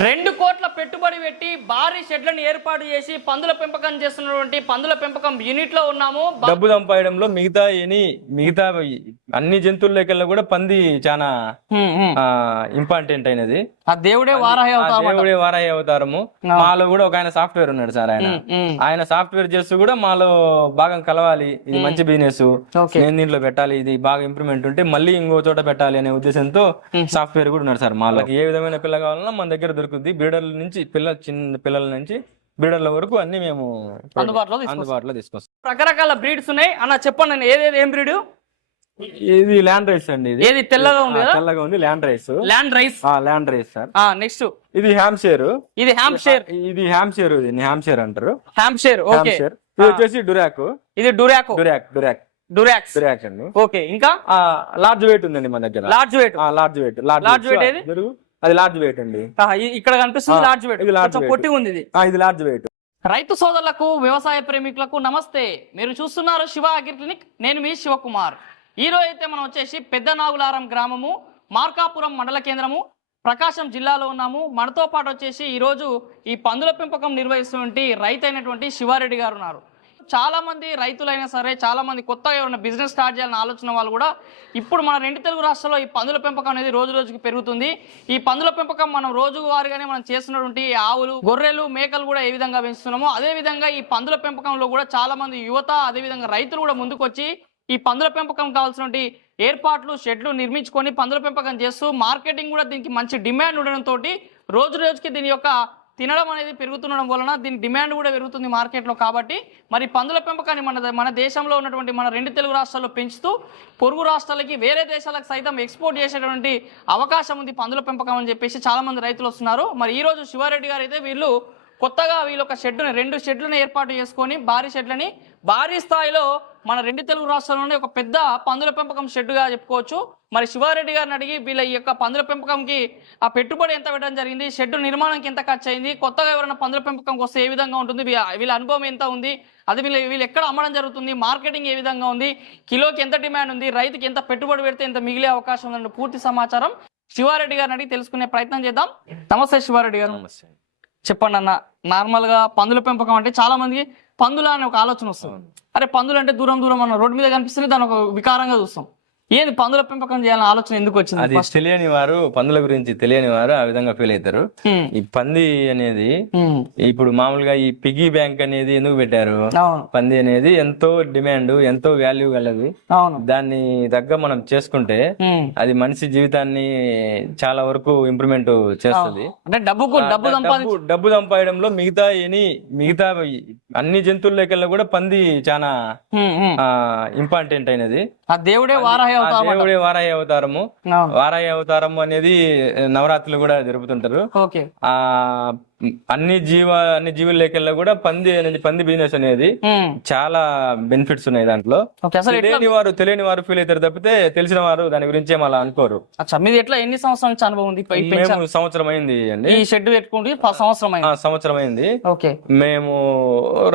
రెండు కోట్ల పెట్టి భారీ షెడ్లను ఏర్పాటు చేసి పందుల పెంపకం చేస్తున్నటువంటి పందుల పెంపకం యూనిట్లో ఉన్నాము డబ్బు సంపాయడంలో మిగతా ఎని మిగతా అన్ని జంతువుల లెక్కల్లో కూడా పంది చాలా. ఇంపార్టెంట్ అయినది. ఆ దేవుడే వారాహి అవుతారు దేవుడే వారాయి అవతారము. మాలో కూడా ఒక ఆయన సాఫ్ట్వేర్ ఉన్నాడు సార్ ఆయన. ఆయన సాఫ్ట్వేర్ చేస్తూ కూడా మాలో భాగం కలవాలి. ఇది మంచి బిజినెస్. నేను దీంట్లో పెట్టాలి ఇది బాగా ఇంప్రూవ్మెంట్ ఉంటే మళ్ళీ ఇంకో చోట పెట్టాలి అనే ఉద్దేశంతో సాఫ్ట్వేర్ కూడా ఉన్నాడు సార్ మాలో. ఏ విధమైన పిల్ల కావాలన్నా మన దగ్గర దొరుకుద్ది. బ్రీడర్ల నుంచి పిల్ల చిన్న పిల్లల నుంచి బ్రీడర్ల వరకు అన్ని మేము అందుబాటులో తీసుకొస్తాం. అందుబాటులో తీసుకొస్తాం. రకరకాల బ్రీడ్స్ ఉన్నాయి. అన్న చెప్పండి నేను ఏదేది ఏం బ్రీడ్? ఇది ల్యాండ్ రైస్ అండి ఇది. ఏది తెల్లగా ఉంది కదా? తెల్లగా ఉంది Landrace. Landrace. Landrace sir. Next. ఇది హ్యామ్షేర్ ఇది హ్యామ్ షేర్ ఇది హ్యామ్షేర్ ఇది హ్యామ్షేర్ అంటారు. Ham share okay. హ్యామ్షేర్ ఇది వచ్చేసి డురాక్. ఇది డురాకో. డురాక్ డురాక్. డురాక్స్. డురాక్ అండి. ఓకే ఇంకా? లార్జ్ వెయిట్ ఉందండి మన దగ్గర. Large White. Large White Large weight ఏది? అది లార్జ్ వెయిట్ అండి. ఇక్కడ కనిపిస్తుంది లార్జ్ వెయిట్ కొంచెం. పొట్టి ఉంది ఇది. ఆ, ఇది లార్జ్ వెయిట్ రైతు సోదరులకు వ్యవసాయ ప్రేమికులకు నమస్తే. మీరు చూస్తున్నారు శివ అగ్రి క్లినిక్. నేను మీ శివకుమార్. ఈ రోజు అయితే మనం వచ్చేసి పెద్ద నాగులారం గ్రామము మార్కాపురం మండల కేంద్రము ప్రకాశం జిల్లాలో ఉన్నాము. మనతో పాటు వచ్చేసి ఈరోజు ఈ పందుల పెంపకం నిర్వహిస్తున్నటువంటి రైతు అయినటువంటి శివారెడ్డి గారు ఉన్నారు. చాలా మంది రైతులైనా సరే చాలా మంది కొత్తగా ఉన్న బిజినెస్ స్టార్ట్ చేయాలని ఆలోచన వాళ్ళు కూడా ఇప్పుడు మన రెండు తెలుగు రాష్ట్రాల్లో ఈ పందుల పెంపకం అనేది రోజు రోజుకి పెరుగుతుంది. ఈ పందుల పెంపకం మనం రోజువారీగానే మనం చేస్తున్నటువంటి ఆవులు గొర్రెలు మేకలు కూడా ఏ విధంగా పెంచుతున్నామో అదే విధంగా ఈ పందుల పెంపకంలో కూడా చాలా మంది యువత అదే విధంగా రైతులు కూడా ముందుకొచ్చి ఈ పందుల పెంపకం కావాల్సినటువంటి ఏర్పాట్లు షెడ్లు నిర్మించుకొని పందుల పెంపకం చేస్తూ మార్కెటింగ్ కూడా దీనికి మంచి డిమాండ్ ఉండడంతో రోజు రోజుకి దీని యొక్క తినడం అనేది పెరుగుతుండడం వలన దీని డిమాండ్ కూడా పెరుగుతుంది మార్కెట్లో కాబట్టి మరి పందుల పెంపకాన్ని మన మన దేశంలో ఉన్నటువంటి మన రెండు తెలుగు రాష్ట్రాల్లో పెంచుతూ పొరుగు రాష్ట్రాలకి వేరే దేశాలకు సైతం ఎక్స్పోర్ట్ చేసేటువంటి అవకాశం ఉంది పందుల పెంపకం అని చెప్పేసి చాలామంది రైతులు వస్తున్నారు. మరి ఈ రోజు శివారెడ్డి గారు అయితే వీళ్ళు కొత్తగా వీళ్ళు ఒక షెడ్డుని రెండు షెడ్లను ఏర్పాటు చేసుకొని భారీ షెడ్లని భారీ స్థాయిలో మన రెండు తెలుగు రాష్ట్రాల్లోనే ఒక పెద్ద పందుల పెంపకం షెడ్డుగా చెప్పుకోవచ్చు. మరి శివారెడ్డి గారిని అడిగి వీళ్ళ ఈ యొక్క పందుల పెంపకంకి ఆ పెట్టుబడి ఎంత పెట్టడం జరిగింది షెడ్ నిర్మాణానికి ఎంత ఖర్చు అయింది కొత్తగా ఎవరైనా పందుల పెంపకంకి వస్తే ఏ విధంగా ఉంటుంది వీళ్ళ అనుభవం ఎంత ఉంది అది వీళ్ళ వీళ్ళు ఎక్కడ అమ్మడం జరుగుతుంది మార్కెటింగ్ ఏ విధంగా ఉంది కిలోకి ఎంత డిమాండ్ ఉంది రైతుకి ఎంత పెట్టుబడి పెడితే ఎంత మిగిలే అవకాశం ఉందన్న పూర్తి సమాచారం శివారెడ్డి గారిని అడిగి తెలుసుకునే ప్రయత్నం చేద్దాం. నమస్తే శివారెడ్డి గారు. చెప్పండి అన్న. నార్మల్గా పందుల పెంపకం అంటే చాలా మందికి పందుల అనే ఒక ఆలోచన వస్తుంది. అరే పందులు అంటే దూరం దూరం అన్న రోడ్డు మీద కనిపిస్తుంది దాని ఒక వికారంగా చూస్తాం. ఏంది పందుల పెంపకం చేయాలని ఆలోచన ఎందుకు వచ్చింది అది తెలియని వారు పందుల గురించి తెలియని వారు ఆ విధంగా ఫీల్ అవుతారు. ఈ పంది అనేది. ఇప్పుడు మామూలుగా ఈ పిగ్గీ బ్యాంక్ అనేది ఎందుకు పెట్టారు? పంది అనేది ఎంతో డిమాండ్ ఎంతో వాల్యూ గలది. దాన్ని తగ్గ మనం చేసుకుంటే. అది మనిషి జీవితాన్ని చాలా వరకు ఇంప్రూవ్మెంట్ చేస్తుంది. అంటే డబ్బుకు డబ్బు డబ్బు సంపాదడంలో మిగతా ఎని మిగతా అన్ని జంతువుల కూడా పంది చాలా. ఇంపార్టెంట్ అయినది. ఆ దేవుడే వారాహి అవుతాం దేవుడే వారాయి అవతారము. వారాయి అవతారం అనేది నవరాత్రులు కూడా జరుపుతుంటారు. ఆ అన్ని జీవ అన్ని జీవుల లెక్కల్లో కూడా పంది అనేది పంది బిజినెస్ అనేది. చాలా బెనిఫిట్స్ ఉన్నాయి దాంట్లో. తెలియని వారు తెలియని వారు ఫీల్ అవుతారు తప్పితే తెలిసిన వారు దాని గురించి అలా అనుకోరు. ఎట్లా ఎన్ని సంవత్సరాల నుంచి అనుభవం ఉంది? మేము సంవత్సరం అయింది అండి. ఈ షెడ్ పెట్టుకుంటే సంవత్సరం అయింది. సంవత్సరం అయింది. ఓకే. మేము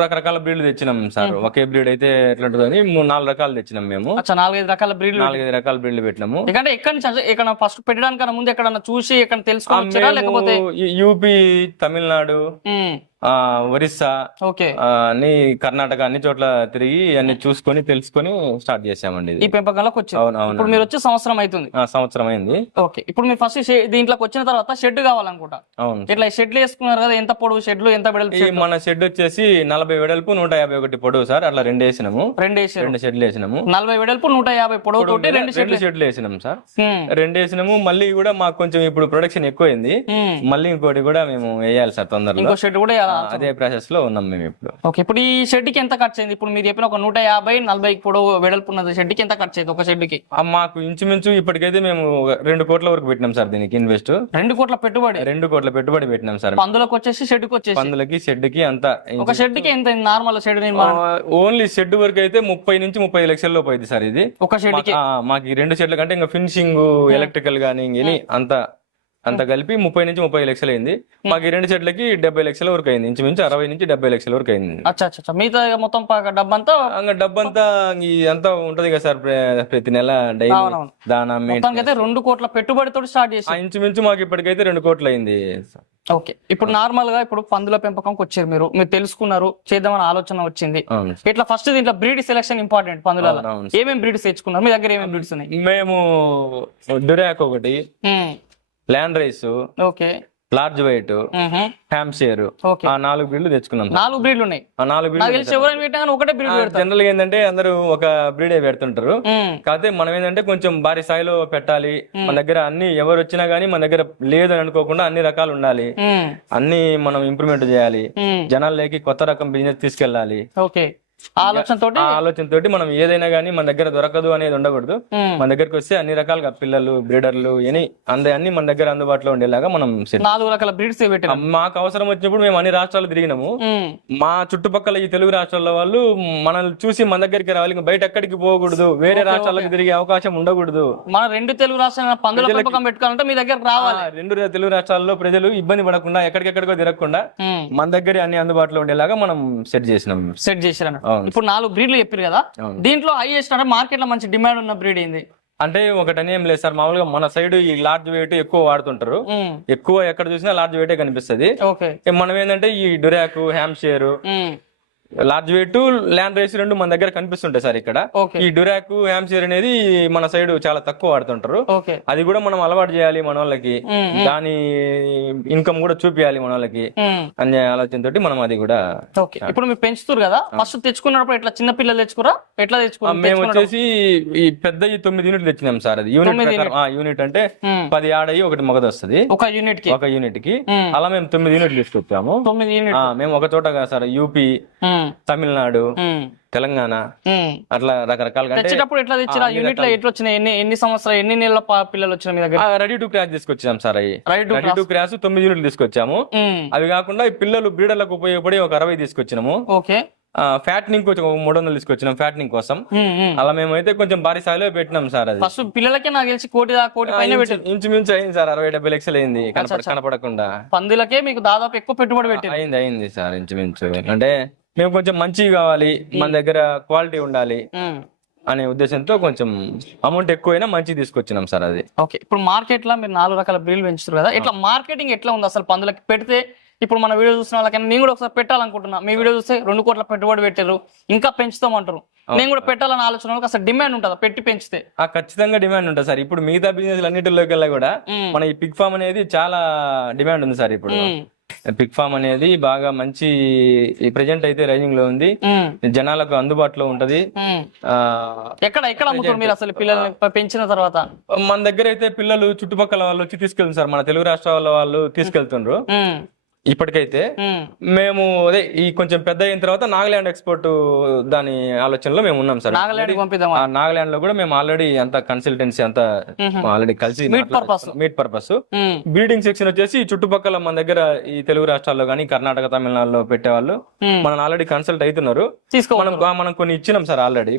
రకరకాల బ్రీడ్లు తెచ్చినాం సార్. ఒకే బ్రీడ్ అయితే ఎట్లా ఉంటుందని నాలుగు రకాలు తెచ్చినాం మేము. అచ్చా నాలుగైదు రకాల బ్రీడ్లు నాలుగైదు రకాల బ్రీడ్లు పెట్టినాము. ఎందుకంటే ఎక్కడి నుంచి ఇక్కడ ఫస్ట్ పెట్టడానికన్నా ముందు ఎక్కడన్నా చూసి ఎక్కడ తెలుసుకొని వచ్చారా లేకపోతే యూపీ తమిళనాడు. ఒరిస్సా ఓకే. అన్ని కర్ణాటక అన్ని చోట్ల తిరిగి అన్ని చూసుకొని తెలుసుకొని స్టార్ట్ చేసామండి ఈ పెంపకంలోకి అవును ఇప్పుడు మీరు వచ్చి సంవత్సరం అవుతుంది. సంవత్సరం అయింది. ఓకే. ఇప్పుడు మీరు ఫస్ట్ దీంట్లోకి వచ్చిన తర్వాత షెడ్ కావాలనుకుంటా. అవును. ఇట్లా షెడ్లు వేసుకున్నారు కదా ఎంత పొడవు షెడ్లు ఎంత వెడల్పు మన షెడ్ వచ్చేసి నలభై వెడల్పు నూట యాభై ఒకటి పొడవు సార్. అట్లా రెండు వేసినాము. రెండు వేసారు. రెండు షెడ్లు వేసినాము. నలభై వెడల్పు నూట యాభై పొడవు తోటి రెండు షెడ్లు షెడ్లు వేసినాం సార్. రెండు వేసినాము. మళ్ళీ కూడా మాకు కొంచెం ఇప్పుడు ప్రొడక్షన్ ఎక్కువైంది. మళ్ళీ ఇంకోటి కూడా మేము వేయాలి సార్ తొందరలో. ఇంకో షెడ్ కూడా అదే ప్రాసెస్లో ఉన్నాం మేము ఇప్పుడు. ఓకే ఇప్పుడు ఈ షెడ్కి ఎంత ఖర్చు అయింది? ఇప్పుడు మీరు చెప్పిన ఒక నూట యాభై నలభై పొడవు వెడల్పు ఉన్నది షెడ్కి ఎంత ఖర్చు అయింది ఒక షెడ్కి మాకు ఇంచుమించు ఇప్పటికైతే మేము రెండు కోట్ల వరకు పెట్టినాం సార్ దీనికి ఇన్వెస్ట్. రెండు కోట్ల పెట్టుబడి? రెండు కోట్ల పెట్టుబడి పెట్టినాం సార్. పందులకు వచ్చేసి షెడ్కి వచ్చేసి? పందులకి షెడ్కి అంతా ఒక షెడ్కి ఎంత నార్మల్ షెడ్ ఓన్లీ షెడ్ వరకు అయితే ముప్పై నుంచి ముప్పై లక్షల లోపు అయింది సార్ ఇది. ఒక షెడ్కి మాకు రెండు షెడ్ల కంటే ఇంకా ఫినిషింగ్ ఎలక్ట్రికల్ గానీ అంత అంత కలిపి ముప్పై నుంచి ముప్పై లక్షలు అయింది మాకు ఈ రెండు చెట్లకి డెబ్బై లక్షల వరకు అయింది. ఇంచుమించు అరవై నుంచి డెబ్బై లక్షల వరకు అయింది. అచ్చా అచ్చా అచ్చా. మిగతా మొత్తం డబ్బంతా? డబ్బంతా అంతా ఉంటది కదా సార్ ప్ర- ప్రతి నెల డైలీ. దానా అయితే రెండు కోట్ల పెట్టుబడితో స్టార్ట్ చేసి ఇంచుమించు మాకు ఇప్పటికైతే రెండు కోట్లు అయింది ఓకే. ఇప్పుడు నార్మల్గా ఇప్పుడు పందుల పెంపకంకి వచ్చారు మీరు. మీరు తెలుసుకున్నారు. చేద్దామని ఆలోచన వచ్చింది. ఇట్లా ఫస్ట్ దీంట్లో బ్రీడ్ సెలెక్షన్ ఇంపార్టెంట్ అవును ఏమేమి బ్రీడ్స్ తెచ్చుకున్నారు? మీ దగ్గర ఏమేమి బ్రీడ్స్ ఉన్నాయి? మేము డురాక్ ఒకటి. Landrace okay. Large White okay. ఆ నాలుగు బిల్లు తెచ్చుకున్నాం. నాలుగు బ్రీడ్లు ఉన్నాయి. ఆ నాలుగు ఒకటే బ్రీడ్ జనరల్గా ఏంటంటే అందరూ ఒక బ్రీడే పెడుతుంటారు. కాకపోతే మనం ఏంటంటే కొంచెం భారీ స్థాయిలో పెట్టాలి. మన దగ్గర అన్ని ఎవరు వచ్చినా గానీ మన దగ్గర లేదని అనుకోకుండా అన్ని రకాలు ఉండాలి. అన్ని మనం ఇంప్రూవ్మెంట్ చేయాలి. జనాల్లోకి కొత్త రకం బిజినెస్ తీసుకెళ్ళాలి. ఓకే. ఆ ఆలోచన తోటి ఆ ఆలోచనతోటి మనం ఏదైనా గానీ మన దగ్గర దొరకదు అనేది ఉండకూడదు. మన దగ్గరకు వస్తే అన్ని రకాలుగా పిల్లలు బ్రీడర్లు ఎనీ అంద అన్ని మన దగ్గర అందుబాటులో ఉండేలాగా మనం నాలుగు రకాల బ్రీడ్స్ మాకు అవసరం వచ్చినప్పుడు మేము అన్ని రాష్ట్రాలు తిరిగినాము. మా చుట్టుపక్కల ఈ తెలుగు రాష్ట్రాల వాళ్ళు మనల్ని చూసి మన దగ్గరికి రావాలి. ఇంకా బయట ఎక్కడికి పోకూడదు. వేరే రాష్ట్రాలకు తిరిగే అవకాశం ఉండకూడదు. మన రెండు తెలుగు రాష్ట్రాల పందుల పెంపకం పెట్టుకోవాలంటే మీ దగ్గర రావాలి. రెండు తెలుగు రాష్ట్రాల్లో ప్రజలు ఇబ్బంది పడకుండా ఎక్కడికెక్కడికో తిరగకుండా. మన దగ్గర అన్ని అందుబాటులో ఉండేలాగా మనం సెట్ చేసినాం. సెట్ అవును. ఇప్పుడు నాలుగు బ్రీడ్లు చెప్పారు కదా. దీంట్లో హైయెస్ట్ అంటే మార్కెట్లో మంచి డిమాండ్ ఉన్న బ్రీడ్ ఏంది అంటే ఒకటని ఏం లేదు సార్ మామూలుగా మన సైడ్ ఈ లార్జ్ వెయిట్ ఎక్కువ వాడుతుంటారు. ఎక్కువ ఎక్కడ చూసినా లార్జ్ వెయిటే కనిపిస్తది మనం ఏంటంటే ఈ Duroc Hampshire. Large White Landrace రెండు మన దగ్గర కనిపిస్తుంటాయి సార్ ఇక్కడ. ఈ డురాక్ హ్యామ్షేర్ అనేది మన సైడ్ చాలా తక్కువ వాడుతుంటారు. అది కూడా మనం అలవాటు చేయాలి మన వాళ్ళకి. దాని ఇన్కమ్ కూడా చూపించాలి మన వాళ్ళకి. అనే ఆలోచనతోటి మనం అది కూడా ఇప్పుడు మీరు పెంచుతారు కదా ఫస్ట్ తెచ్చుకున్నప్పుడు ఎట్లా చిన్న పిల్లలు తెచ్చుకురా? ఎట్లా ఆ, తెచ్చుకున్నారు మేము వచ్చేసి ఈ పెద్ద ఈ తొమ్మిది యూనిట్లు తెచ్చినాం సార్ అది. యూనిట్ యూనిట్ అంటే పది ఆడయి ఒకటి మగది వస్తుంది. ఒక యూనిట్కి. ఒక యూనిట్కి. అలా మేము తొమ్మిది యూనిట్లు తీసుకొచ్చాము. తొమ్మిది యూనిట్ మేము ఒక చోట సార్ యూపీ తమిళనాడు తెలంగాణ అట్లా రకరకాలుగా తెచ్చేటప్పుడు ఎట్లా తెచ్చిరా? యూనిట్లో ఎట్లా వచ్చినాయి? ఎన్ని ఎన్ని సంవత్సరాలు ఎన్ని నెలల పిల్లలు వచ్చిన మీ దగ్గర? రెడీ టు క్రాష్ తీసుకొచ్చాం సార్ అవి. రెడీ టు క్రాష్ తొమ్మిది యూనిట్లు తీసుకొచ్చాము. అవి కాకుండా ఈ పిల్లలు బ్రీడర్లకు ఉపయోగపడి ఒక అరవై తీసుకొచ్చినాము. ఓకే. ఫ్యాట్నింగ్ కొంచెం మూడు వందలు తీసుకొచ్చినాం ఫ్యాట్నింగ్ కోసం. అలా మేమైతే కొంచెం భారీ స్థాయిలో పెట్టినాం సార్ అది. ఫస్ట్ పిల్లలకే నాకు తెలిసి కోటి కోటి పైన ఇంచుమించు అయింది సార్ అరవై డెబ్బై లక్షలు అయింది కనపడ కనపడకుండా. పందులకే మీకు దాదాపు ఎక్కువ పెట్టుబడి పెట్టారు. అయింది అయింది సార్ ఇంచుమించు. అంటే మేము కొంచెం మంచిగా కావాలి మన దగ్గర క్వాలిటీ ఉండాలి. అనే ఉద్దేశంతో కొంచెం అమౌంట్ ఎక్కువైనా మంచి తీసుకొచ్చినాం సార్ అది. ఓకే ఇప్పుడు మార్కెట్లో మీరు నాలుగు రకాల బ్రీడ్లు పెంచుతారు కదా ఇట్లా మార్కెటింగ్ ఎట్లా ఉంది అసలు పందులకి? పెడితే ఇప్పుడు మన వీడియో చూసిన వాళ్ళకైనా నేను కూడా ఒకసారి పెట్టాలనుకుంటున్నా. మీ వీడియో చూస్తే రెండు కోట్ల పెట్టుబడి పెట్టారు ఇంకా పెంచుతామంటారు. నేను కూడా పెట్టాలని ఆలోచన అసలు డిమాండ్ ఉంటుందా? పెట్టి పెంచితే. ఆ ఖచ్చితంగా డిమాండ్ ఉంటుంది సార్. ఇప్పుడు మిగతా బిజినెస్ అన్నిటిలోకి వెళ్ళా కూడా. మన ఈ పిగ్ ఫామ్ అనేది చాలా డిమాండ్ ఉంది సార్ ఇప్పుడు. పిగ్ ఫామ్ అనేది బాగా మంచి ప్రెజెంట్ అయితే రైజింగ్లో ఉంది. జనాలకు అందుబాటులో ఉంటది. ఎక్కడ ఎక్కడ అమ్ముతారు మీరు అసలు పిల్లల్ని పెంచిన తర్వాత? మన దగ్గర అయితే పిల్లలు చుట్టుపక్కల వాళ్ళు వచ్చి తీసుకెళ్తారు సార్. మన తెలుగు రాష్ట్రాల వాళ్ళు తీసుకెళ్తుండ్రు. ఇప్పటికైతే మ్మ్. అదే ఈ కొంచెం పెద్ద అయిన తర్వాత నాగాలాండ్ ఎక్స్పోర్ట్ దాని ఆలోచనలో మేము ఉన్నాం సార్. నాగాలాండ్లో కూడా మేము ఆల్రెడీ అంత కన్సల్టెన్సీ అంతా ఆల్రెడీ కలిసి. మీట్ పర్పస్ మ్మ్. బ్రీడింగ్ సెక్షన్ వచ్చేసి చుట్టుపక్కల మన దగ్గర ఈ తెలుగు రాష్ట్రాల్లో కానీ కర్ణాటక తమిళనాడులో పెట్టేవాళ్ళు. మనం ఆల్రెడీ కన్సల్ట్ అవుతున్నారు. మనం మనం కొన్ని ఇచ్చినాం సార్ ఆల్రెడీ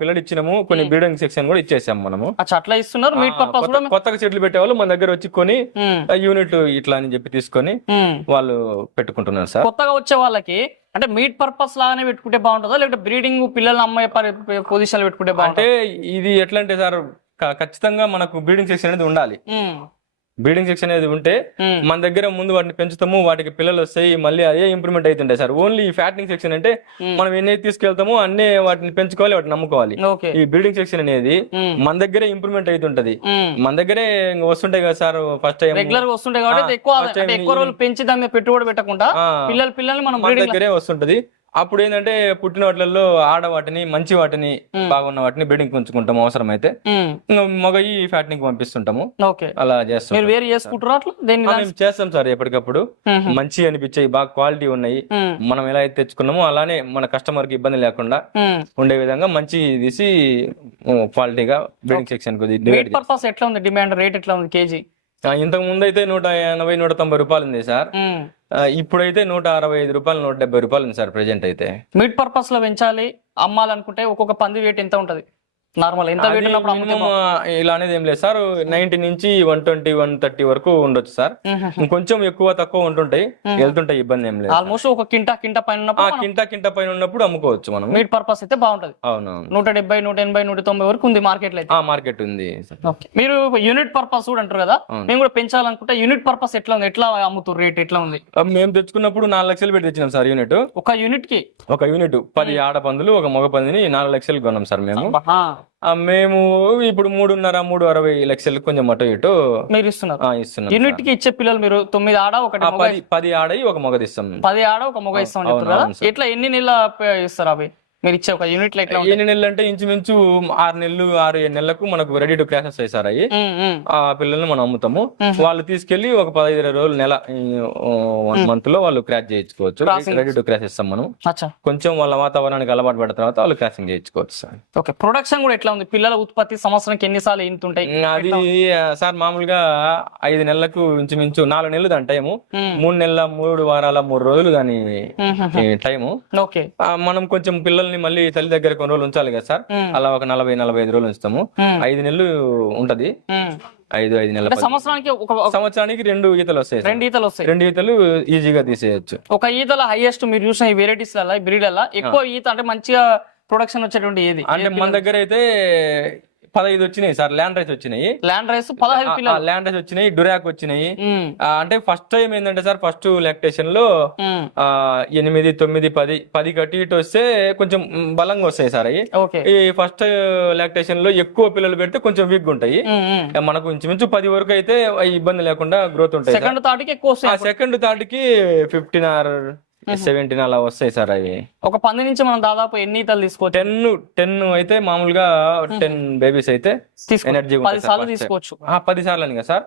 పిల్లలు ఇచ్చినాము. కొన్ని బ్రీడింగ్ సెక్షన్ కూడా ఇచ్చేసాం మనము. అట్లా ఇస్తున్నారు. మీట్ పర్పస్ కొత్తగా చెట్లు పెట్టేవాళ్ళు. మన దగ్గర వచ్చి కొని. యూనిట్ ఇట్లా అని చెప్పి తీసుకొని. వాళ్ళు పెట్టుకుంటున్నారు సార్. కొత్తగా వచ్చే వాళ్ళకి అంటే మీట్ పర్పస్ లాగానే పెట్టుకుంటే బాగుంటుందా? లేకపోతే బ్రీడింగ్ పిల్లల్ని అమ్మాయి పొజిషన్ పెట్టుకుంటే బాగుంటుంది? అంటే ఇది ఎట్లా అంటే సార్ ఖచ్చితంగా మనకు బ్రీడింగ్ సెక్షన్ అనేది ఉండాలి. బ్రీడింగ్ సెక్షన్ అనేది ఉంటే మన దగ్గర ముందు వాటిని పెంచుతాము వాటికి పిల్లలు వస్తాయి మళ్ళీ అదే ఇంప్రూవ్మెంట్ అవుతుంటాయి సార్. ఓన్లీ ఈ ఫ్యాటింగ్ సెక్షన్ అంటే మనం ఎన్ని తీసుకెళ్తామో అన్ని వాటిని పెంచుకోవాలి వాటిని నమ్ముకోవాలి. ఈ బ్రీడింగ్ సెక్షన్ అనేది మన దగ్గరే ఇంప్రూవ్మెంట్ అవుతుంటది. మన దగ్గరే వస్తుంటాయి కదా సార్ ఫస్ట్ టైం రెగ్యులర్ వస్తుంటాయి కాబట్టి ఎక్కువ రోజులు పెంచి దాని పెట్టుబడి పెట్టకుండా పిల్లలు పిల్లల్ని మనం దగ్గరే వస్తుంటది. అప్పుడు ఏంటంటే పుట్టిన వాటిల్లో ఆడ వాటిని మంచి వాటిని బాగున్న వాటిని బ్రీడింగ్ ఉంచుకుంటాం అవసరం అయితే ఇంకా మగ ఈ ఫ్యాట్నింగ్ పంపిస్తుంటాము. అలా చేస్తాం వేరు చేసుకుంటారా చేస్తాం సార్ ఎప్పటికప్పుడు. మంచి అనిపించాయి బాగా క్వాలిటీ ఉన్నాయి. మనం ఎలా అయితే తెచ్చుకున్నామో అలానే మన కస్టమర్కి ఇబ్బంది లేకుండా. ఉండే విధంగా మంచి తీసి క్వాలిటీగా బ్రీడింగ్ సెక్షన్ పర్పస్ ఎట్లా ఉంది? డిమాండ్ రేట్ ఎట్లా ఉంది కేజీ? ఇంతకు ముందు అయితే నూట ఎనభై నూట తొంభై రూపాయలు ఉంది సార్. ఇప్పుడైతే నూట అరవై ఐదు రూపాయలు నూట డెబ్బై రూపాయలు ఉంది సార్ ప్రజెంట్ అయితే. మీట్ పర్పస్లో పెంచాలి అమ్మాలనుకుంటే ఒక్కొక్క పంది వెయిట్ ఎంత ఉంటుంది? నార్మల్ ఎంత వెయిట్ ఉన్నప్పుడు అమ్ముతే మినిమం ఇలా అనేది ఏం లేదు సార్. నైన్టీ నుంచి వన్ ట్వంటీ వన్ థర్టీ వరకు ఉండొచ్చు సార్. ఇంకొంచెం ఎక్కువ తక్కువ ఉంటుంటాయి. వెళ్తుంటాయి ఇబ్బంది ఏం లేదు ఆల్మోస్ట్ ఒక కింట కింట పైన ఉన్నప్పుడు కింట కింట పైన ఉన్నప్పుడు అమ్ముకోవచ్చు మనం. మీట్ పర్పస్ అయితే బాగుంటది. అవునవును. నూట డెబ్బై నూట ఎనభై నూట తొంభై వరకు ఉంది మార్కెట్లో అయితే. మార్కెట్ ఉంది మీరు యూనిట్ పర్పస్ కూడా అంటారు కదా? అవును. మేము కూడా పెంచాలనుకుంటే యూనిట్ పర్పస్ ఎట్లా ఉంది? ఎట్లా అమ్ముతారు రేట్ ఎట్లా ఉంది? మేము తెచ్చుకున్నప్పుడు నాలుగు లక్షలు పెట్టి తెచ్చినాం సార్ యూనిట్ ఒక యూనిట్కి? ఒక యూనిట్ పది ఆడ పందులు ఒక మగ పందిని నాలుగు లక్షలు కొన్నాం సార్ మేము. మేము ఇప్పుడు మూడున్నర మూడు అరవై లక్షలు కొంచెం అటు ఇటు మీరు ఇస్తున్నారు ఆ, ఇస్తున్నాం యూనిట్కి ఇచ్చే పిల్లలు మీరు తొమ్మిది ఆడ ఒకటి మగ పది పది ఆడయి ఒక మగది ఇస్తాం పది ఆడ ఒక మగ ఇస్తాం. ఎట్లా ఎన్ని నెలల ఇస్తారు అవి? మీరు ఇచ్చే ఒక యూనిట్లో ఎట్లా ఉంటాయి? ఎన్ని నెలలు అంటే ఇంచుమించు ఆరు నెలలు ఆరు ఏడు నెలలకు మనకు రెడీ టు క్రాసెస్ అయ్యి సార్ అయ్యి ఉమ్, ఉమ్. ఆ పిల్లల్ని మనం అమ్ముతాము. వాళ్ళు తీసుకెళ్ళి ఒక పదహైదు ఇరవై రోజులు నెల వన్ మంత్లో వాళ్ళు క్రాచ్ చేయించుకోవచ్చు. రెడీ టు క్రాస్ ఇస్తాం మనం. కొంచెం వాళ్ళ వాతావరణానికి అలవాటు పడిన తర్వాత వాళ్ళు క్రాసింగ్ చేయించుకోవచ్చు సార్. ఓకే ప్రొడక్షన్ కూడా ఎట్లా ఉంది? పిల్లల ఉత్పత్తి సంవత్సరానికి ఎన్నిసార్లు ఉమ్, అది సార్ మామూలుగా ఐదు నెలలకు ఇంచుమించు నాలుగు నెలలు దాని టైము. మూడు నెలల మూడు వారాల మూడు రోజులు దాని టైము. మనం కొంచెం పిల్లల్ని మళ్ళీ తల్లి దగ్గర కొన్ని రోజులు ఉంచాలి కదా సార్. అలా ఒక నలభై నలభై ఐదు రోజులు ఉంచుతాము. ఐదు నెలలు ఉంటది. ఐదు ఐదు నెలల. సంవత్సరానికి సంవత్సరానికి రెండు ఈతలు వస్తాయి. రెండు ఈతలు వస్తాయి రెండు ఈతలు ఈజీగా తీసేయచ్చు ఒక ఈతల హైయెస్ట్ మీరు చూసిన ఈ వెరైటీస్ బ్రీడ్ ఎక్కువ ఈత అంటే మంచిగా ప్రొడక్షన్ వచ్చేటువంటి ఏది అంటే మన దగ్గర అయితే పదహైదు వచ్చినాయి సార్ ల్యాండ్ రైస్ వచ్చినాయి. ల్యాండ్ రైస్ పదహైదు పిల్లలు ల్యాండ్ రైస్ వచ్చినాయి డురాక్ వచ్చినాయి. అంటే ఫస్ట్ టైం ఏంటంటే సార్ ఫస్ట్ లాక్టేషన్లో ఎనిమిది తొమ్మిది పది పది కట్టి ఇటు వస్తే కొంచెం బలంగా వస్తాయి సార్ అవి. ఈ ఫస్ట్ లాక్టేషన్లో ఎక్కువ పిల్లలు పెడితే కొంచెం వీక్ ఉంటాయి. మనకు ఇంచుమించు పది వరకు అయితే ఇబ్బంది లేకుండా గ్రోత్ ఉంటాయి. సెకండ్ థాట్కి ఎక్కువ సెకండ్ థర్డ్కి ఫిఫ్టీన్ ఆర్ సెవెంటీన్ అలా వస్తాయి సార్ అవి. ఒక పంది నుంచి మనం దాదాపు ఎన్ని ఈతలు తీసుకోవచ్చు? టెన్ టెన్ అయితే మామూలుగా టెన్ బేబీస్ అయితే ఎనర్జీ పది సార్లు తీసుకోవచ్చు. పది సార్లు అని కదా సార్?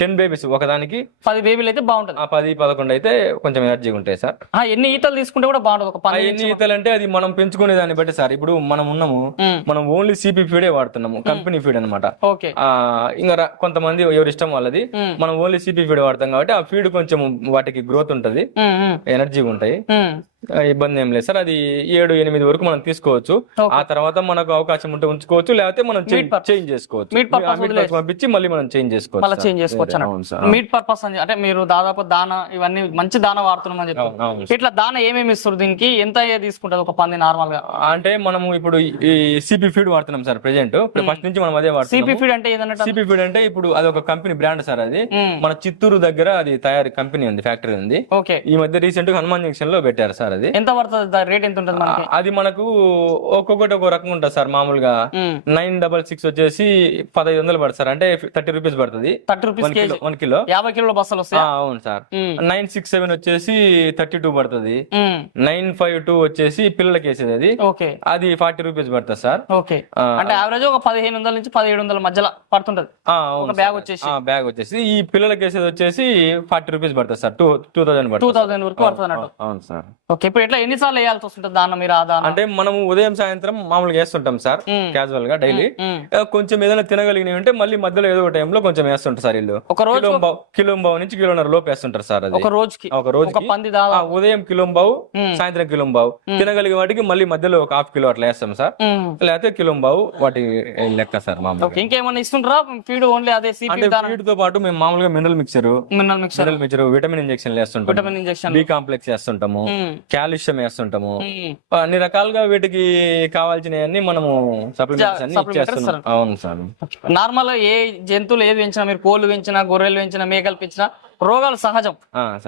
టెన్ బేబీస్ ఒకదానికి పది బేబీలు అయితే బాగుంటది. ఆ పది పదకొండు అయితే కొంచెం ఎనర్జీ ఉంటాయి సార్. ఆ, ఎన్ని ఈతలు తీసుకుంటే కూడా బాగుంటది. ఒక పంది ఎన్ని ఈతలు అంటే అది మనం పెంచుకునే దాన్ని బట్టి సార్. ఇప్పుడు మనం ఉన్నాము మనం ఓన్లీ సిపి ఫీడే వాడుతున్నాము కంపెనీ ఫీడ్ అనమాట ఇంకా కొంతమంది ఎవరి ఇష్టం వాళ్ళది మనం ఓన్లీ సిపి ఫీడ్ వాడతాం కాబట్టి ఆ ఫీడ్ కొంచెం వాటికి గ్రోత్ ఉంటది ఎనర్జీ ఉంటాయి ఉమ్. ఆ, ఇబ్బంది ఏం లేదు సార్. అది ఏడు ఎనిమిది వరకు మనం తీసుకోవచ్చు. ఆ తర్వాత మనకు అవకాశం ఉంటే ఉంచుకోవచ్చు లేకపోతే మనం. చేంజ్ చేసుకోవచ్చు. పంపించి మళ్ళీ మనం చేంజ్ చేసుకోవచ్చు మళ్ళీ. చేంజ్ చేసుకోవచ్చు మీట్ పర్పస్ అని అంటే మీరు దాదాపు దాన ఇవన్నీ మంచి దాన వాడుతున్నామని చెప్పి అవును, అవును సార్. ఇట్లా దాన ఏమేమి ఇస్తారు దీనికి? ఎంత తీసుకుంటది ఒక పంది నార్మల్గా అంటే మనము ఇప్పుడు ఈ సిపి ఫీడ్ వాడుతున్నాం సార్ ప్రెజెంట్. ఫస్ట్ నుంచి మనం అదే సిపి వాడుతున్నాం ఫీడ్ అంటే ఏదన్నట్టు సిపి ఫీడ్ అంటే ఇప్పుడు అది ఒక కంపెనీ బ్రాండ్ సార్ అది. మన చిత్తూరు దగ్గర అది తయారీ కంపెనీ ఉంది ఫ్యాక్టరీ ఉంది. ఓకే. ఈ మధ్య రీసెంట్గా హనుమాన్ జంక్షన్లో పెట్టారు సార్ అది. ఎంత పడుతుంది రేట్ ఎంత ఉంటుంది అది మనకు ఒక్కొక్కటి ఒక్కో రకంగా ఉంటుంది సార్ మామూలుగా. నైన్ డబల్ సిక్స్ వచ్చేసి పదహైదు వందలు పడుతుంది సార్. అంటే థర్టీ రూపీస్ పడుతుంది. Thirty rupees one kilo kilo. యాభై కిలోల బస్సులు వస్తాయి? అవును సార్. నైన్ సిక్స్ సెవెన్ వచ్చేసి థర్టీ టూ పడుతుంది. నైన్ ఫైవ్ టూ వచ్చేసి పిల్లలకి వేసేది అది. ఓకే. అది ఫార్టీ రూపీస్ పడుతుంది సార్. ఓకే. అంటే యావరేజ్ ఒక పదిహేను వందల నుంచి పదిహేడు వందల మధ్యలో పడుతుంటది. బ్యాగ్ వచ్చేసి. బ్యాగ్ వచ్చేసి. ఈ పిల్లలకి వేసేది వచ్చేసి ఫార్టీ రూపీస్ పడుతుంది sir. Two two thousand two పడుతుంది థౌసండ్ వరకు పడుతుంది అవును సార్. ఓకే. ఇప్పుడు ఎట్లా ఎన్నిసార్లు వేయాల్సి వస్తుంటుంది దాన్న మీరు ఆ దాన అంటే మనము ఉదయం సాయంత్రం మామూలుగా వేస్తుంటాం సార్ క్యాజువల్గా డైలీ. కొంచెం ఏదైనా తినగలిగినవి ఉంటే మళ్ళీ మధ్యలో ఏదో ఒక టైంలో కొంచెం వేస్తుంటారు సార్ వీళ్ళు. ఒక రోజు కిలో బావు కిలో బావు నుంచి కిలోన్నర లోపు వేస్తుంటారు సార్ అది. ఒక రోజుకి ఒక రోజు పంది ఉదయం కిలో బావు ఉమ్. సాయంత్రం కిలో బావు తినగలిగే వాటికి మళ్ళీ మధ్యలో ఒక హాఫ్ కిలో అట్లా వేస్తాం సార్. లేకపోతే కిలో బావు వాటి లెక్క సార్ మామూలుగా. ఓకే ఇంకేమన్నా ఇస్తుంటారా? ఫీడ్ ఓన్లీ అదే ఫీడ్తో పాటు మేము మామూలుగా mineral mixture mineral mixer. Mineral mixture vitamin injection వేస్తుంటాం vitamin injection. B complex వేస్తుంటాము. కాల్షియం వేస్తుంటాము. అన్ని రకాలుగా వీటికి కావాల్సినవన్నీ మనము సప్లిమెంట్స్ అన్ని ఇచ్చేస్తున్నాం అవును సార్. నార్మల్ ఏ జంతువులు ఏది పెంచినా మీరు కోళ్ళు పెంచినా గొర్రెలు పెంచినా మేకలు పెంచినా రోగాలు సహజం.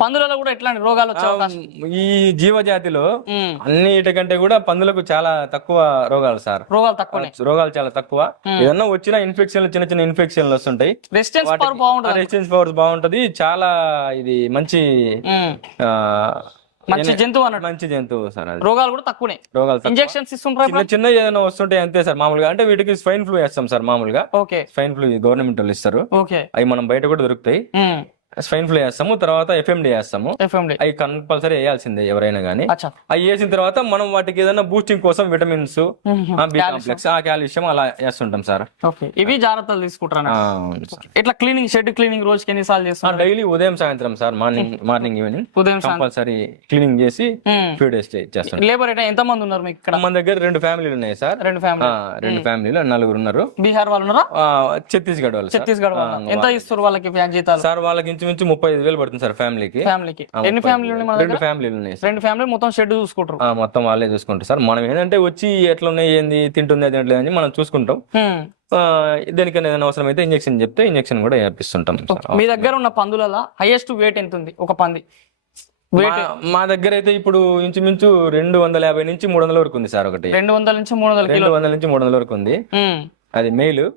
పందులలో కూడా ఎట్లాంటి రోగాలు ఈ జీవజాతిలో. అన్నిటికంటే కూడా పందులకు చాలా తక్కువ రోగాలు సార్. రోగాలు తక్కువనే. రోగాలు చాలా తక్కువ. ఏదన్నా వచ్చిన ఇన్ఫెక్షన్లు చిన్న చిన్న ఇన్ఫెక్షన్లు వస్తుంటాయి. రెసిస్టెన్స్ పవర్ బాగుంటుంది రెసిస్టెన్స్ పవర్స్ బాగుంటది. చాలా ఇది మంచి మంచి జంతువు అన్నట్టు మంచి జంతువు సార్ అది. రోగాలు కూడా తక్కువనే. రోగాలు. ఇంజెక్షన్స్ ఇస్తుంటారా చిన్న చిన్న ఏదైనా వస్తుంటే అంతే సార్ మామూలుగా. అంటే వీటికి స్వైన్ ఫ్లూ వేస్తాం సార్ మామూలుగా. ఓకే. స్వైన్ ఫ్లూ గవర్నమెంట్ వాళ్ళు ఇస్తారు. ఓకే. అవి మనం బయట కూడా దొరుకుతాయి. స్వైన్ ఫ్లూ వేస్తాము తర్వాత ఎఫ్ఎండి వేస్తాము ఎఫ్ఎండి అవి కంపల్సరీ వేయాల్సిందే ఎవరైనా కానీ అవి వేసిన తర్వాత మనం వాటికి ఏదైనా బూస్టింగ్ కోసం విటమిన్స్ బి కాంప్లెక్స్ ఆ కాల్షియం అలా వేస్తుంటాం సార్. ఇవి జాగ్రత్తలు తీసుకుంటారా ఇట్లా క్లీనింగ్ షెడ్ క్లీనింగ్ రోజుకి ఎన్నిసార్లు డైలీ ఉదయం సాయంత్రం సార్. మార్నింగ్ మార్నింగ్ ఈవినింగ్ ఉదయం కంపల్సరీ క్లీనింగ్ చేసి ఫ్యూ డేస్ చేస్తాం లేబర్ ఎంత మంది ఉన్నారు మీకు ఇక్కడ? మన దగ్గర రెండు ఫ్యామిలీలు ఉన్నాయి సార్. రెండు ఫ్యామిలీ రెండు ఫ్యామిలీలు నలుగురు ఉన్నారు. బీహార్ వాళ్ళు ఉన్నారా? ఛత్తీస్గఢ్ వాళ్ళు ఛత్తీస్గఢ్ వాళ్ళు. ఎంత ఇస్తారు వాళ్ళకి ఫ్యాన్ జీతాలు? సార్ వాళ్ళకి ఇంచుమించు ముప్పై ఐదు వేలు పడుతుంది సార్ ఫ్యామిలీకి. ఫ్యామిలీకి. ఎన్ని రెండు ఫ్యామిలీలు ఉన్నాయి సార్. రెండు ఫ్యామిలీ మొత్తం షెడ్ చూసుకుంటారు. ఆ, మొత్తం వాళ్ళే చూసుకుంటారు సార్. మనం ఏంటంటే వచ్చి ఎట్లా ఉన్నాయి ఏంది తింటుంది తినట్లేదు అని మనం చూసుకుంటాం. హ్మ్. ఆ, దేనికైనా ఏదైనా అవసరం అయితే ఇంజెక్షన్ చెప్తే ఇంజెక్షన్ కూడా వేపిస్తుంటాం సార్. మీ దగ్గర ఉన్న పందులలో హైయెస్ట్ వెయిట్ ఎంత ఉంది ఒక పంది? వెయిట్ మా- మా దగ్గర అయితే ఇప్పుడు ఇంచుమించు రెండు వందల యాభై నుంచి మూడు వందల వరకు ఉంది సార్ ఒకటి. రెండు వందల నుంచి మూడు వందల కిలో. రెండు వందల నుంచి మూడు వందల వరకు ఉంది. అది మెయిల్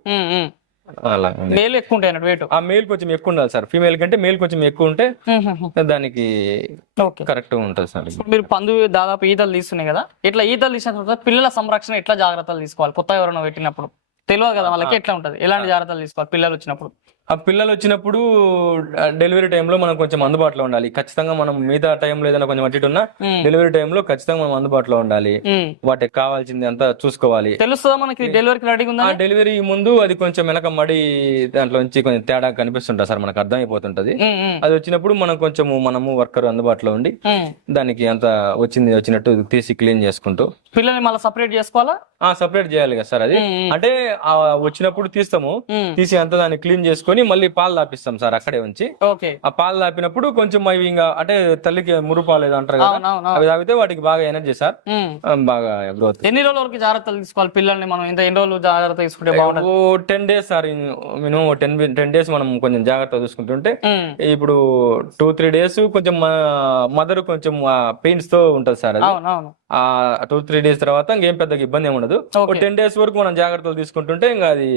అలా. మేలు ఎక్కువ ఉంటాయి అన్నట్టు వెయిట్ ఆ మెయిల్ కొంచెం ఎక్కువ ఉండాలి సార్. ఫీమేల్ కంటే మెయిల్ కొంచెం ఎక్కువ ఉంటే దానికి ఓకే. కరెక్ట్ ఉంటుంది సార్. మీరు పందు దాదాపు ఈతలు తీస్తున్నాయి కదా? ఇట్లా ఈతలు తీసిన తర్వాత పిల్లల సంరక్షణ ఎట్లా జాగ్రత్తలు తీసుకోవాలి? కొత్త ఎవరైనా పెట్టినప్పుడు. తెలియదు కదా వాళ్ళకి ఎట్లా ఉంటది? ఎలాంటి జాగ్రత్తలు తీసుకోవాలి పిల్లలు వచ్చినప్పుడు? ఆ పిల్లలు వచ్చినప్పుడు డెలివరీ టైంలో మనం కొంచెం అందుబాటులో ఉండాలి. ఖచ్చితంగా మనం మిగతా టైంలో ఏదైనా కొంచెం అట్టి ఉన్నా. డెలివరీ టైంలో ఖచ్చితంగా మనం అందుబాటులో ఉండాలి. వాటికి కావాల్సింది అంతా చూసుకోవాలి. తెలుస్తుందా మనకి? ఉందా డెలివరీ ముందు అది కొంచెం వెనక మడి దాంట్లో నుంచి కొంచెం తేడా కనిపిస్తుంటుంది సార్ మనకు అర్థమైపోతుంటది. అది వచ్చినప్పుడు మనం కొంచెము మనము వర్కర్ అందుబాటులో ఉండి. దానికి అంత వచ్చింది వచ్చినట్టు తీసి క్లీన్ చేసుకుంటూ. పిల్లల్ని మళ్ళీ సపరేట్ చేసుకోవాలా? ఆ సపరేట్ చేయాలి కదా సార్ అది. అంటే వచ్చినప్పుడు తీస్తాము. తీసి అంతా దాన్ని క్లీన్ చేసుకొని మళ్ళీ పాలు తాపిస్తాం సార్ అక్కడే ఉంచి. ఓకే. ఆ పాలు తాపినప్పుడు కొంచెం అవి ఇంకా అంటే తల్లికి మురు పాలు ఏదో అంటారు కదా అవి తాగితే వాటికి బాగా ఎనర్జీ సార్. మ్మ్. బాగా గ్రోత్ ఎన్ని రోజుల వరకు జాగ్రత్తలు తీసుకోవాలి పిల్లల్ని మనం? ఇంత ఎన్ని రోజులు జాగ్రత్త తీసుకుంటే బాగుంటుంది? Ten days sir minimum ten ten days మనం కొంచెం జాగ్రత్తగా చూసుకుంటుంటే మ్మ్. ఇప్పుడు టూ త్రీ డేస్ కొంచెం మదర్ కొంచెం పెయిన్స్తో ఉంటది సార్ అది. ఆ టూ త్రీ డేస్ తర్వాత ఇంకేం పెద్దగా ఇబ్బంది ఏమి ఉండదు. టెన్ డేస్ వరకు మనం జాగ్రత్తలు తీసుకుంటుంటే ఇంకా అది?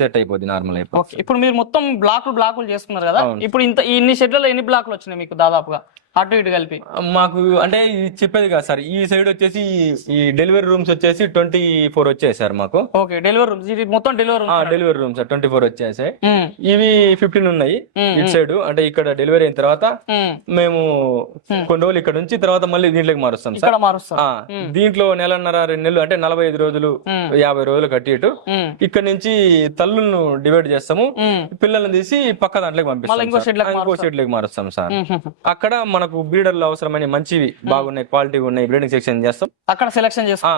సెట్ అయిపోద్ది నార్మల్ అయిపోతుంది. ఇప్పుడు మీరు మొత్తం బ్లాకులు బ్లాకులు చేసుకున్నారు కదా? ఇప్పుడు ఇంత ఇన్ని షెడ్లలో ఎన్ని బ్లాకులు వచ్చినాయి మీకు దాదాపుగా? అటు ఇటు కలిపి. మాకు అంటే ఇది చెప్పేది కాదు సార్. ఈ సైడ్ వచ్చేసి ఈ డెలివరీ రూమ్స్ వచ్చేసి ట్వంటీ ఫోర్ వచ్చాయి సార్ మాకు. ఓకే డెలివరీ రూమ్ ఇది మొత్తం delivery room delivery rooms twenty four వచ్చేసాయి. ఇవి ఫిఫ్టీన్ ఉన్నాయి ఇటు సైడ్. అంటే ఇక్కడ డెలివరీ అయిన తర్వాత మేము. కొన్ని రోజులు ఇక్కడ నుంచి తర్వాత మళ్ళీ దీంట్లోకి మారుస్తాం సార్. ఆ, దీంట్లో నెలన్నర రెండు నెలలు అంటే నలభై ఐదు రోజులు యాభై రోజులు కట్టి ఇటు. మ్మ్. ఇక్కడ నుంచి తల్లులను డివైడ్ చేస్తాము. పిల్లల్ని తీసి పక్క దాంట్లోకి పంపిస్తాం ఇంకో సార్. shed లోకి ఆ, ఇంకో షెడ్లోకి మారుస్తాం సార్. అక్కడ మనకు బ్రీడర్లు అవసరమైన మంచివి బాగున్నాయి క్వాలిటీ ఉన్నాయి బ్రీడింగ్ సెక్షన్ చేస్తాం. అక్కడ సెలెక్షన్ చేసుకో ఆ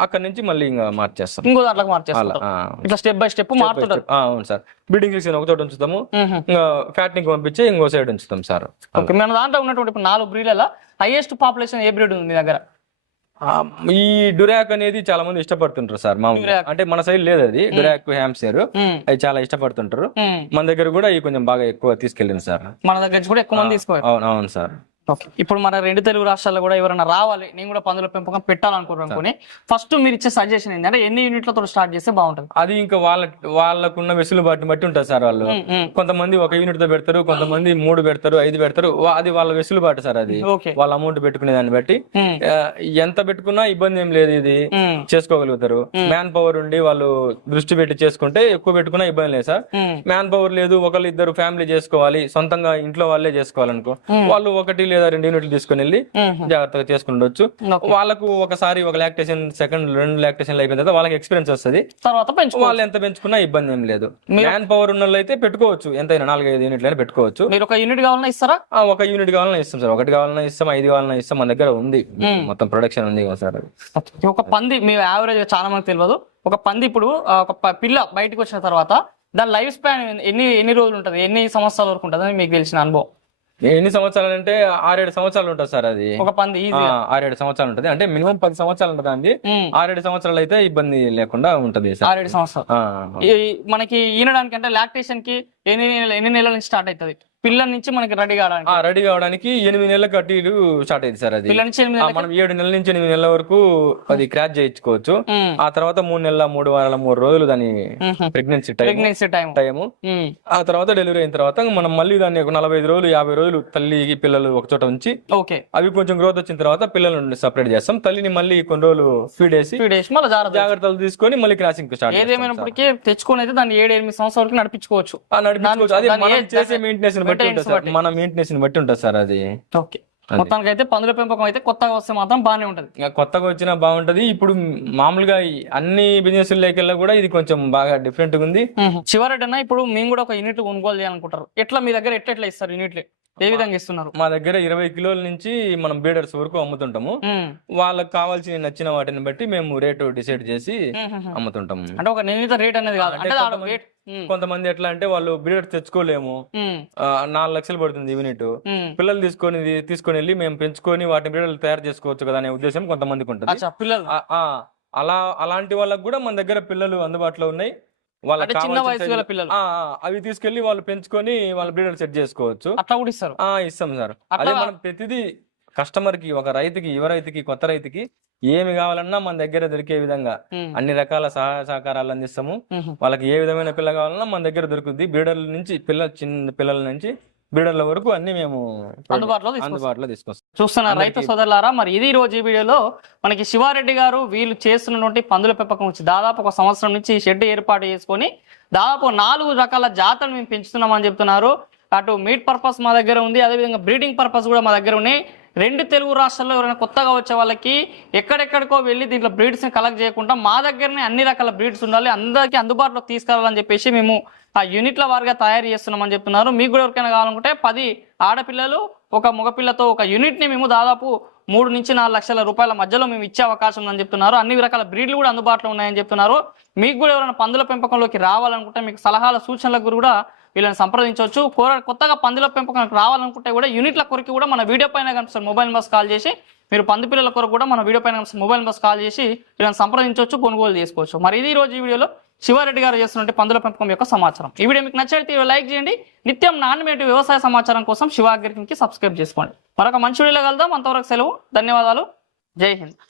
అక్కడ నుంచి మళ్ళీ ఇంకా మార్చేస్తాం. ఇంకో మార్చేస్తారు ఆ. ఇట్లా స్టెప్ బై స్టెప్ మారుతుంటారు. అవును సార్. బ్రీడింగ్ సెక్షన్ ఒక చోట ఉంచుతాము. ఇంకా ఫ్యాట్నింగ్ పంపించి ఇంకో సైడ్ ఉంచుతాం సార్. ఓకే మన దాంట్లో ఉన్నటువంటి ఇప్పుడు నాలుగు బ్రీడ్ల హైయెస్ట్ పాపులేషన్ ఏ బ్రీడ్ ఉంది మీ దగ్గర? ఈ డురాక్ అనేది చాలా మంది ఇష్టపడుతుంటారు సార్ డురాక్. అంటే మన సైడ్ లేదు అది డురాక్ హ్యామ్సేర్ మ్మ్. అవి చాలా ఇష్టపడుతుంటారు. మన దగ్గర కూడా ఇవి కొంచెం బాగా ఎక్కువ తీసుకెళ్ళింది సార్. మన దగ్గర కూడా ఎక్కువ మంది తీసుకోవాలి. అవును అవును సార్. ఇప్పుడు మన రెండు తెలుగు రాష్ట్రాల్లో కూడా ఎవరైనా రావాలి నేను కూడా పందుల పెంపకం పెట్టాలనుకుంటున్నాను అనుకుని ఫస్ట్ మీరు ఇచ్చే సజెషన్ ఏంటంటే ఎన్ని యూనిట్లతో స్టార్ట్ చేస్తే బాగుంటుంది? అది ఇంకా వాళ్ళ వాళ్ళకున్న వెసులుబాటుని బట్టి ఉంటుంది సార్ వాళ్ళు. కొంతమంది ఒక యూనిట్తో పెడతారు కొంతమంది మూడు పెడతారు ఐదు పెడతారు అది వాళ్ళ వెసులుబాటు సార్ అది. వాళ్ళ అమౌంట్ పెట్టుకునే దాన్ని బట్టి. ఎంత పెట్టుకున్నా ఇబ్బంది ఏం లేదు ఇది. చేసుకోగలుగుతారు. మ్యాన్ పవర్ ఉండి వాళ్ళు దృష్టి పెట్టి చేసుకుంటే ఎక్కువ పెట్టుకున్నా ఇబ్బంది లేదు సార్. మ్యాన్ పవర్ లేదు ఒకళ్ళు ఇద్దరు ఫ్యామిలీ చేసుకోవాలి సొంతంగా ఇంట్లో వాళ్ళే చేసుకోవాలనుకో. వాళ్ళు ఒకటి లేదా రెండు యూనిట్లు తీసుకుని వెళ్ళి. జాగ్రత్తగా చేసుకుండొచ్చు. వాళ్ళకు ఒకసారి ఒక లాక్టేషన్ సెకండ్ రెండు లాక్టేషన్ అయిపోయిన తర్వాత వాళ్ళకి ఎక్స్పీరియన్స్ వస్తుంది. తర్వాత వాళ్ళు ఎంత పెంచుకున్నా ఇబ్బంది ఏం లేదు. మ్యాన్ పవర్ ఉన్న అయితే పెట్టుకోవచ్చు. ఎంతైనా నాలుగైదు యూనిట్లు అయినా పెట్టుకోవచ్చు. మీరు ఒక యూనిట్ కావాలన్నా ఇస్తారా? ఒక యూనిట్ కావాలన్నా ఇస్తాం సార్. ఒకటి కావాలన్నా ఇస్తాం ఐదు కావాలన్నా ఇస్తాం మన దగ్గర ఉంది. మొత్తం ప్రొడక్షన్ ఉంది సార్ ఒక పంది మీ యావరేజ్ చాలా మంది తెలియదు. ఒక పంది ఇప్పుడు ఒక పిల్ల బయటకు వచ్చిన తర్వాత దాని లైఫ్ స్పాన్ ఎన్ని ఎన్ని రోజులు ఉంటుంది? ఎన్ని సంవత్సరాల వరకు ఉంటుంది అని మీకు తెలిసిన అనుభవం? ఎన్ని సంవత్సరాలు అంటే ఆరేడు సంవత్సరాలు ఉంటుంది సార్ అది. ఒక పంది ఆరేడు సంవత్సరాలు ఉంటుంది. అంటే మినిమం పది సంవత్సరాలు ఉంటుంది అండి? ఆరేడు సంవత్సరాలు అయితే ఇబ్బంది లేకుండా ఉంటది సార్. ఆరేడు సంవత్సరాలు. మనకి ఈనడానికి అంటే లాక్టేషన్కి ఎన్ని నెలలు ఎన్ని నెలల నుంచి స్టార్ట్ అవుతుంది? పిల్లల నుంచి మనకి రెడీ కావడానికి. రెడీ కావడానికి ఎనిమిది నెలలకు అటు ఇటు స్టార్ట్ అయింది సార్ అది. పిల్లల నుంచి ఎనిమిది మనం ఏడు నెలల నుంచి ఎనిమిది నెలల వరకు అది క్రాచ్ చేయించుకోవచ్చు. ఆ తర్వాత మూడు నెలల మూడు వారాల మూడు రోజులు దాని. Pregnancy time pregnancy time time ఉమ్, ఆ తర్వాత డెలివరీ అయిన తర్వాత మనం మళ్ళీ దాన్ని ఒక నలభై ఐదు రోజులు యాభై రోజులు తల్లికి పిల్లలు ఒక చోట ఉంచి ఓకే. అవి కొంచెం గ్రోత్ వచ్చిన తర్వాత పిల్లలను సపరేట్ చేస్తాం. తల్లిని మళ్ళీ కొన్ని రోజులు ఫీడ్ వేసి త్రీ డేస్ మళ్ళీ జాగ్రత్త జాగ్రత్తలు తీసుకొని మళ్ళీ క్రాసింగ్ స్టార్ట్. ఏదేమైనప్పటికీ తెచ్చుకొని అయితే దాన్ని ఏడు ఎనిమిది సంవత్సరాల వరకు నడిపించుకోవచ్చు. ఆ, నడిపించుకోవచ్చు అది దాని మనం ఏజ్ చేసే దాని మెయింటెనెన్స్ బట్టి ఉంటుంది సార్. మన మెయింటెనెన్స్ బట్టి ఉంటుంది సార్ అది. ఓకే. మొత్తానికి అయితే పందుల పెంపకం అయితే కొత్తగా వస్తే మాత్రం బాగానే ఉంటది. ఇంకా కొత్తగా వచ్చినా బాగుంటది. ఇప్పుడు మామూలుగా అన్ని బిజినెస్ లేకెల్లా కూడా ఇది కొంచెం బాగా డిఫరెంట్గా ఉంది. చివరటి అన్న ఇప్పుడు మేము కూడా ఒక యూనిట్ కొనుగోలు చేయాలనుకుంటారు. ఎట్లా మీ దగ్గర ఎట్లా ఇస్తారు యూనిట్లు ఏ విధంగా ఇస్తున్నారు? మా దగ్గర ఇరవై కిలోల నుంచి మనం బీడర్స్ వరకు అమ్ముతుంటాము. వాళ్ళకి కావాల్సిన నచ్చిన వాటిని బట్టి మేము రేటు డిసైడ్ చేసి. అమ్ముతుంటాము. అంటే ఒక నిర్ణీత రేట్ అనేది కాదు. అంటే కొంతమంది- ఎట్లా అంటే వాళ్ళు బీడర్స్ తెచ్చుకోలేము. నాలుగు లక్షలు పడుతుంది యూనిట్. పిల్లలు తీసుకొని తీసుకొని వెళ్ళి మేము పెంచుకొని వాటిని బీడర్లు తయారు చేసుకోవచ్చు కదా అనే ఉద్దేశం కొంతమందికి ఉంటుంది. అలా అలాంటి వాళ్ళకి కూడా మన దగ్గర పిల్లలు అందుబాటులో ఉన్నాయి. చిన్న వయసు పిల్లలు. ఆ, అవి తీసుకెళ్ళి వాళ్ళు పెంచుకొని వాళ్ళ బ్రీడర్ సెట్ చేసుకోవచ్చు. అట్లా కూడా ఇస్తారు. ఆ ఇస్తాం సార్. అదే మనం ప్రతిదీ కస్టమర్కి ఒక రైతుకి యువ రైతుకి కొత్త రైతుకి ఏమి కావాలన్నా మన దగ్గర దొరికే విధంగా అన్ని రకాల సహాయ సహకారాలు అందిస్తాము. వాళ్ళకి ఏ విధమైన పిల్ల కావాలన్నా మన దగ్గర దొరుకుద్ది. బ్రీడర్ల నుంచి పిల్ల చిన్న పిల్లల నుంచి బ్రీడర్ల వరకు అన్ని మేము అందుబాటులో అందుబాటులో తీసుకొస్తాం. చూస్తున్న రైతు సోదరులారా మరి ఇది రోజు ఈ వీడియోలో మనకి శివారెడ్డి గారు వీళ్ళు చేస్తున్నటువంటి పందుల పెంపకం వచ్చి దాదాపు ఒక సంవత్సరం నుంచి షెడ్ ఏర్పాటు చేసుకొని దాదాపు నాలుగు రకాల జాతులు మేము పెంచుతున్నామని చెప్తున్నారు. అటు మీట్ పర్పస్ మా దగ్గర ఉంది అదేవిధంగా బ్రీడింగ్ పర్పస్ కూడా మా దగ్గర ఉన్నాయి. రెండు తెలుగు రాష్ట్రాల్లో ఎవరైనా కొత్తగా వచ్చే వాళ్ళకి ఎక్కడెక్కడికో వెళ్ళి దీంట్లో బ్రీడ్స్ని కలెక్ట్ చేయకుండా మా దగ్గరనే అన్ని రకాల బ్రీడ్స్ ఉండాలి అందరికీ అందుబాటులోకి తీసుకురావాలని చెప్పేసి మేము ఆ యూనిట్ల వారిగా తయారు చేస్తున్నామని చెప్తున్నారు. మీకు కూడా ఎవరికైనా కావాలనుకుంటే పది ఆడపిల్లలు ఒక మగపిల్లతో ఒక యూనిట్ని మేము దాదాపు మూడు నుంచి నాలుగు లక్షల రూపాయల మధ్యలో మేము ఇచ్చే అవకాశం ఉందని చెప్తున్నారు. అన్ని రకాల బ్రీడ్లు కూడా అందుబాటులో ఉన్నాయని చెప్తున్నారు. మీకు కూడా ఎవరైనా పందుల పెంపకంలోకి రావాలనుకుంటే మీకు సలహాల సూచనలకు కూడా వీళ్ళని సంప్రదించవచ్చు. కూర- కొత్తగా పందుల పెంపకం రావాలనుకుంటే కూడా యూనిట్ల కొరకు కూడా మన వీడియో పైన కనిపిస్తారు మొబైల్ బస్ కాల్ చేసి మీరు పంది పిల్లల కొరకు కూడా మన వీడియో పైన కనిపిస్తున్న మొబైల్ బస్ కాల్ చేసి వీళ్ళని సంప్రదించవచ్చు కొనుగోలు చేసుకోవచ్చు. మరి ఇది రోజు ఈ వీడియోలో శివారెడ్డి గారు చేస్తున్న పందుల పెంపకం యొక్క సమాచారం. ఈ వీడియో మీకు నచ్చితే లైక్ చేయండి. నిత్యం నాణ్యమైన వ్యవసాయ సమాచారం కోసం శివాగ్రికి సబ్స్క్రైబ్ చేసుకోండి. మరొక మంచి వీడియోలో కలుద్దాం. అంతవరకు సెలవు ధన్యవాదాలు. జై హింద్.